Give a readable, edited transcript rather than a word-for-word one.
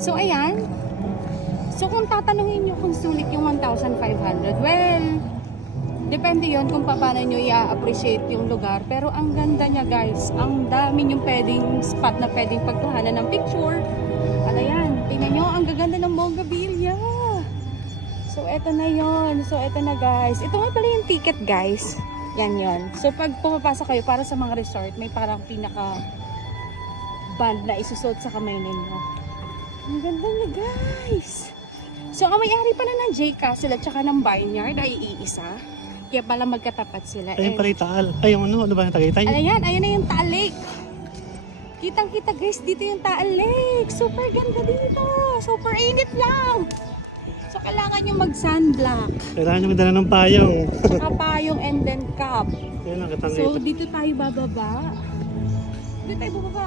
So ayan. So kung tatanungin nyo kung sulit yung 1,500, well, depende yon kung paano nyo i-appreciate yung lugar. Pero ang ganda niya guys, ang dami yung pwedeng spot na pwedeng pagkuhanan ng picture. At ayan, tingnan nyo, ang gaganda ng Bougainvillea. So eto na yon. So eto na guys. Ito nga pala yung ticket guys. Yan yon. So pag pumapasok kayo para sa mga resort, may parang pinaka band na isusot sa kamay ninyo. Ang ganda niya guys. So ang may-ari pala ng J Castle at saka ng Vineyard ay iisa. Kaya pala magkatapat sila. Ayun pala yung Taal. Ay, yung ano ba yung Tagaytay? Ayan na yung Taal Lake. Kitang-kita guys, dito yung Taal Lake. Super ganda dito. Super init lang. So kailangan nyo mag-sunblock. Kailangan nyo magdala ng payong. Saka payong and then cap. Ayun, nakatang So dito tayo bababa. Dito tayo bababa.